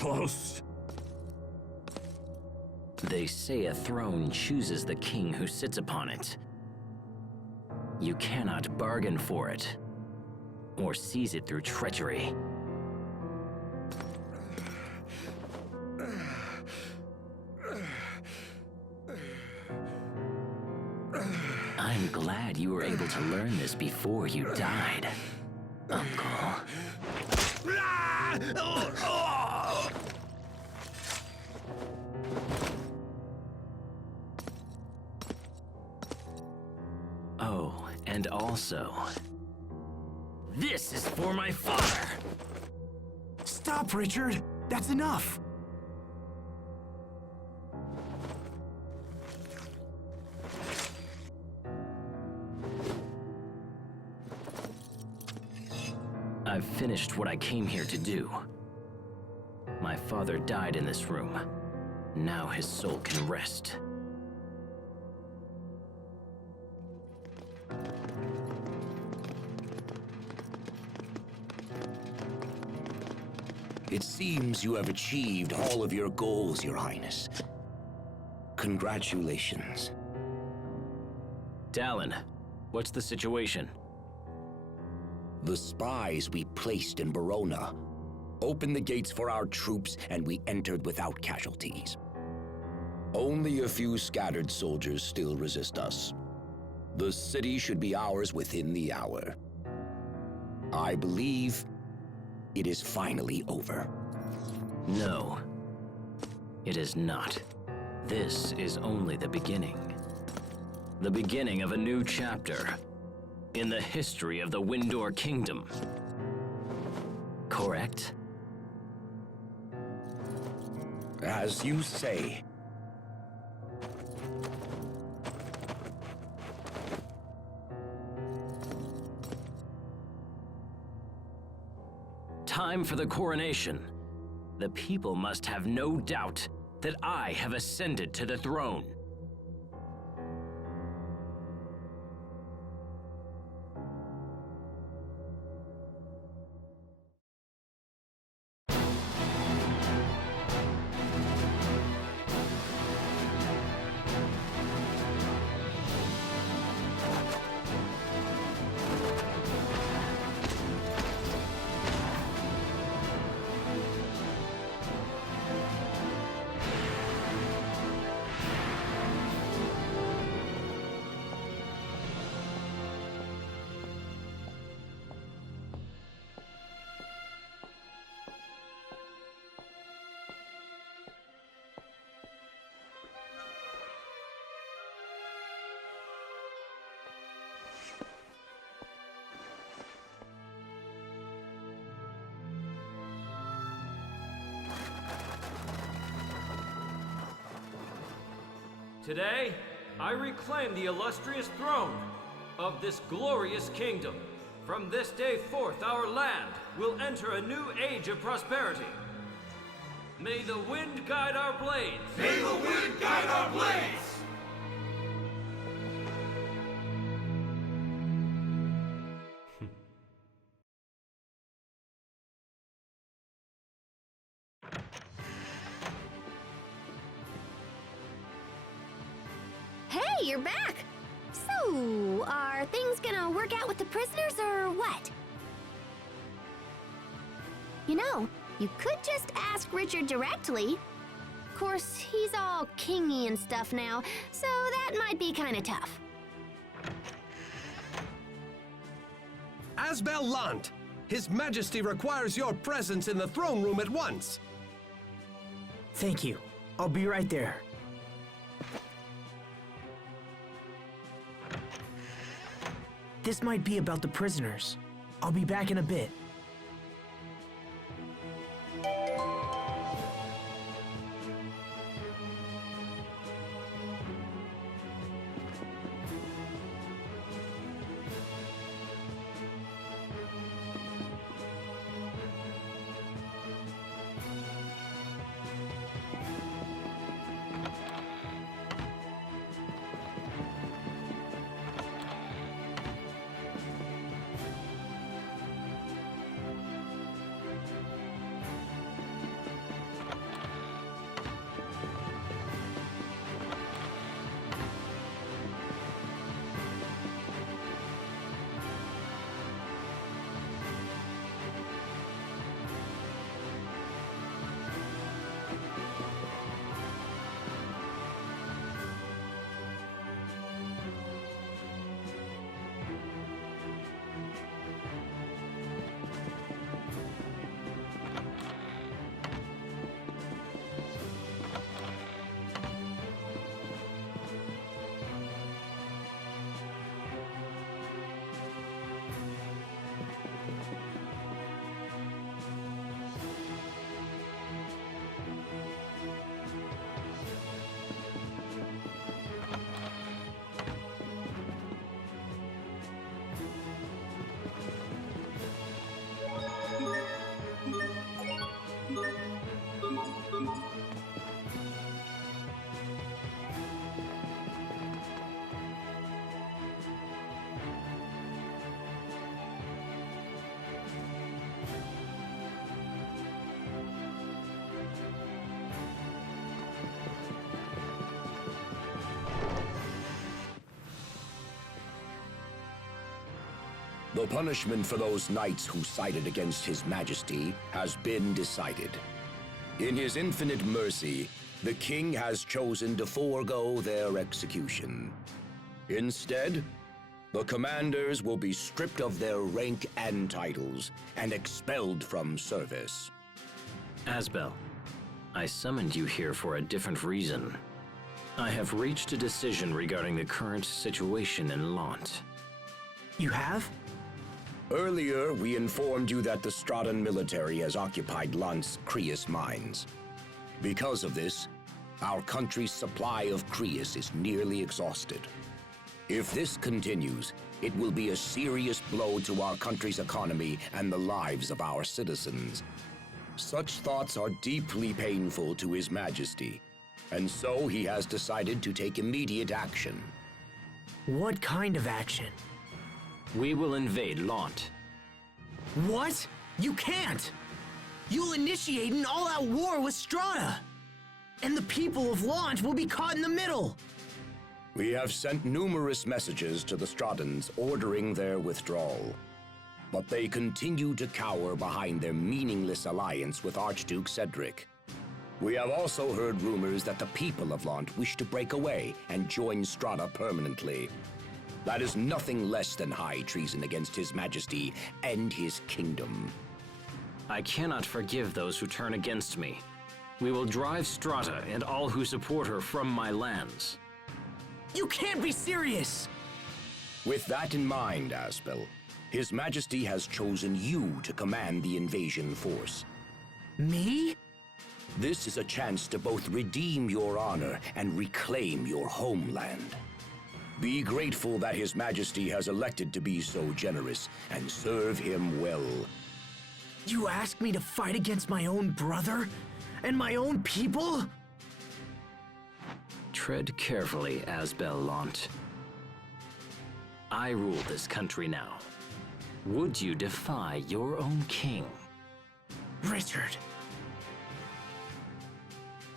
close. They say a throne chooses the king who sits upon it. You cannot bargain for it, or seize it through treachery. I'm glad you were able to learn this before you died, Uncle. Oh, and also, this is for my father! Stop, Richard! That's enough! I've finished what I came here to do. My father died in this room. Now his soul can rest. It seems you have achieved all of your goals, Your Highness. Congratulations. Dallin, what's the situation? The spies we placed in Verona opened the gates for our troops, and we entered without casualties. Only a few scattered soldiers still resist us. The city should be ours within the hour. I believe it is finally over. No, it is not. This is only the beginning. The beginning of a new chapter in the history of the Windor Kingdom. Correct? As you say. Time for the coronation. The people must have no doubt that I have ascended to the throne. Today, I reclaim the illustrious throne of this glorious kingdom. From this day forth, our land will enter a new age of prosperity. May the wind guide our blades! May the wind guide our blades! Hey, you're back! So, are things gonna work out with the prisoners or what? You know, you could just ask Richard directly. Of course, he's all kingy and stuff now, so that might be kinda tough. Asbel Lant, His Majesty requires your presence in the throne room at once. Thank you. I'll be right there. This might be about the prisoners. I'll be back in a bit. The punishment for those knights who sided against His Majesty has been decided. In his infinite mercy, the king has chosen to forego their execution. Instead, the commanders will be stripped of their rank and titles and expelled from service. Asbel, I summoned you here for a different reason. I have reached a decision regarding the current situation in Lant. You have? Earlier, we informed you that the Stradan military has occupied Lant's Creus mines. Because of this, our country's supply of Creus is nearly exhausted. If this continues, it will be a serious blow to our country's economy and the lives of our citizens. Such thoughts are deeply painful to His Majesty, and so he has decided to take immediate action. What kind of action? We will invade Lant. What? You can't! You'll initiate an all-out war with Strata! And the people of Lant will be caught in the middle! We have sent numerous messages to the Stratans ordering their withdrawal. But they continue to cower behind their meaningless alliance with Archduke Cedric. We have also heard rumors that the people of Lant wish to break away and join Strata permanently. That is nothing less than high treason against His Majesty and his kingdom. I cannot forgive those who turn against me. We will drive Strata and all who support her from my lands. You can't be serious! With that in mind, Asbel, His Majesty has chosen you to command the invasion force. Me? This is a chance to both redeem your honor and reclaim your homeland. Be grateful that His Majesty has elected to be so generous and serve him well. You asked me to fight against my own brother? And my own people? Tread carefully, Asbel Lant. I rule this country now. Would you defy your own king? Richard.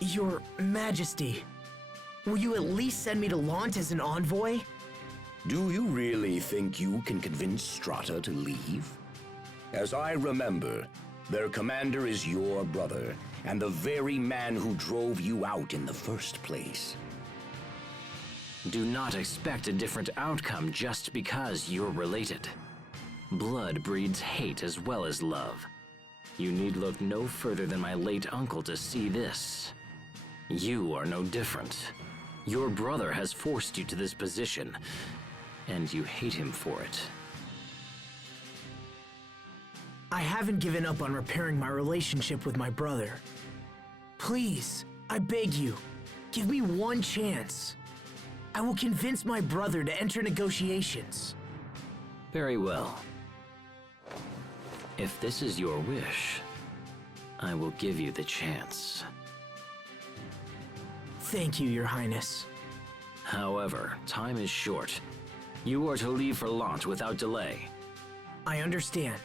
Your Majesty. Will you at least send me to Lant as an envoy? Do you really think you can convince Strata to leave? As I remember, their commander is your brother, and the very man who drove you out in the first place. Do not expect a different outcome just because you're related. Blood breeds hate as well as love. You need look no further than my late uncle to see this. You are no different. Your brother has forced you to this position, and you hate him for it. I haven't given up on repairing my relationship with my brother. Please, I beg you, give me one chance. I will convince my brother to enter negotiations. Very well. If this is your wish, I will give you the chance. Thank you, Your Highness. However, time is short. You are to leave for Lant without delay. I understand.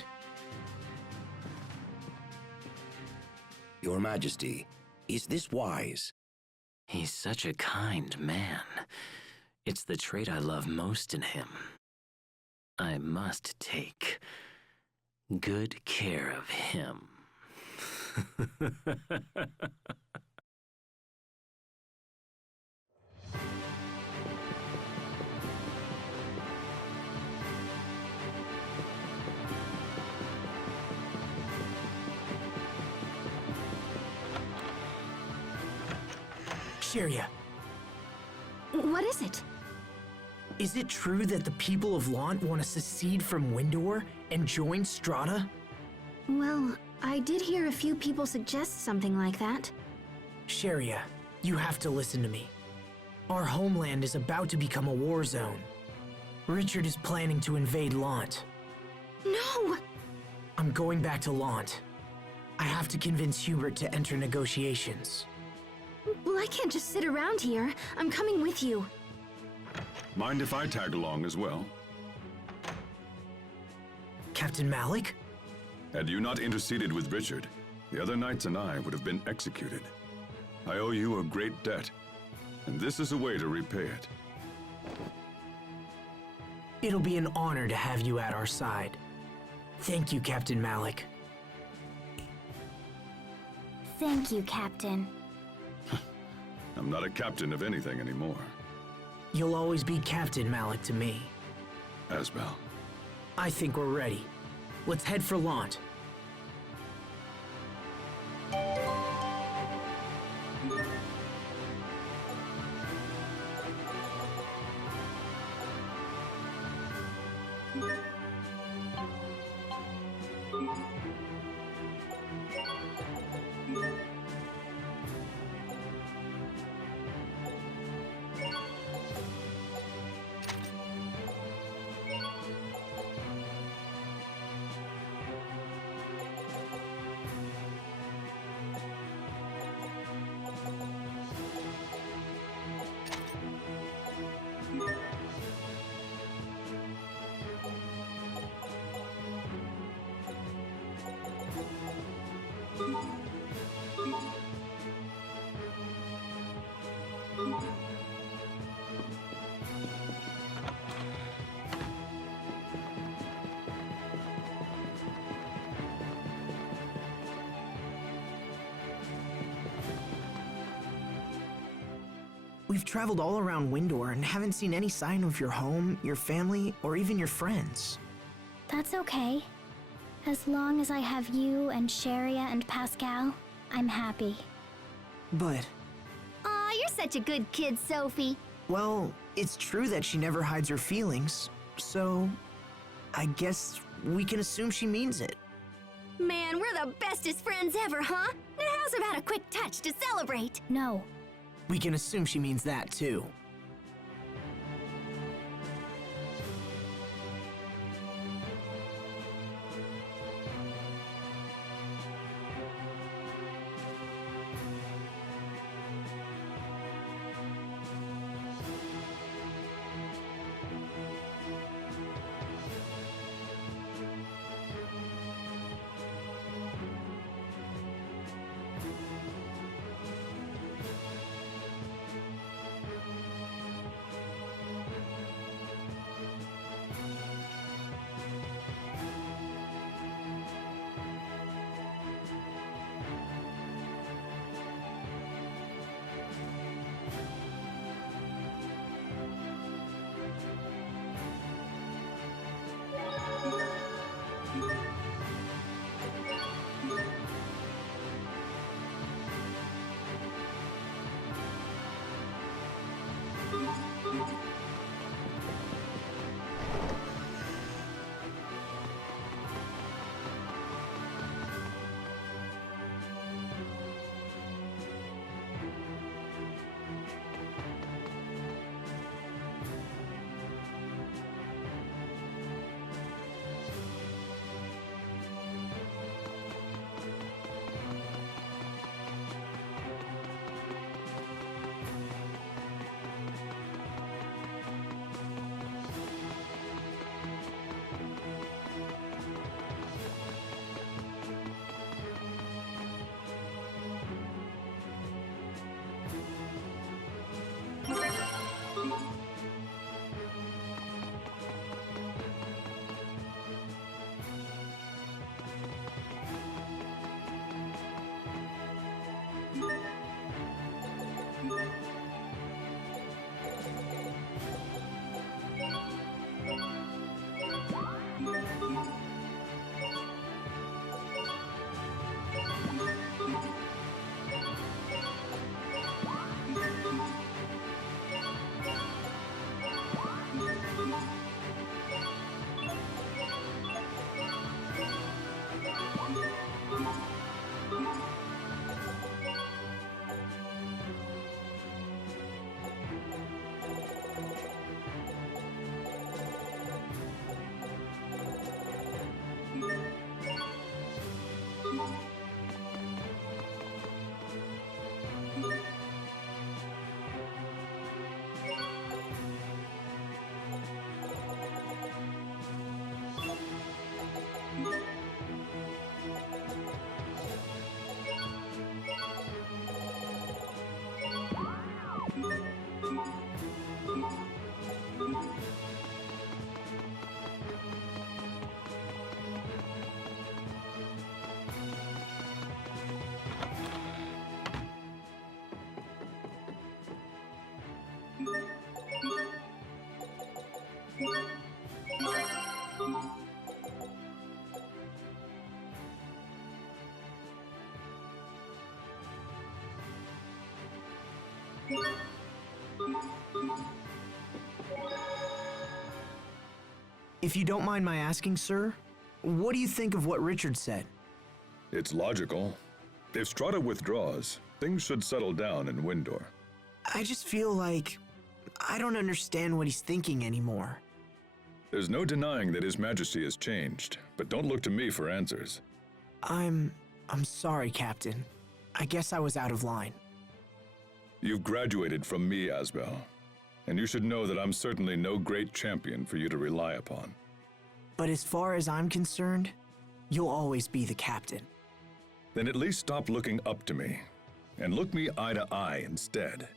Your Majesty, is this wise? He's such a kind man. It's the trait I love most in him. I must take good care of him. Sheria, What is it? is it true that the people of Lant want to secede from Windor and join Strata? Well, I did hear a few people suggest something like that. Sheria, you have to listen to me. Our homeland is about to become a war zone. Richard is planning to invade Lant. No! I'm going back to Lant. I have to convince Hubert to enter negotiations. Well, I can't just sit around here. I'm coming with you. Mind if I tag along as well? Captain Malik? Had you not interceded with Richard, the other knights and I would have been executed. I owe you a great debt, and this is a way to repay it. It'll be an honor to have you at our side. Thank you, Captain Malik. Thank you, Captain. I'm not a captain of anything anymore. You'll always be Captain Malik to me. Asbel. I think we're ready. Let's head for Lant. We've traveled all around Windor and haven't seen any sign of your home, your family, or even your friends. That's okay. As long as I have you and Sharia and Pascal, I'm happy. But, Aw, you're such a good kid, Sophie. well, it's true that she never hides her feelings, so I guess we can assume she means it. Man, we're the bestest friends ever, huh? Now how's about a quick touch to celebrate? No. We can assume she means that too. If you don't mind my asking, sir, what do you think of what Richard said? It's logical. If Strata withdraws, things should settle down in Windor. I just feel like I don't understand what he's thinking anymore. There's no denying that His Majesty has changed, but don't look to me for answers. I'm sorry, Captain. I guess I was out of line. You've graduated from me, Asbel, and you should know that I'm certainly no great champion for you to rely upon. But as far as I'm concerned, you'll always be the captain. Then at least stop looking up to me, and look me eye to eye instead.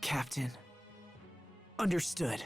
Captain. Understood.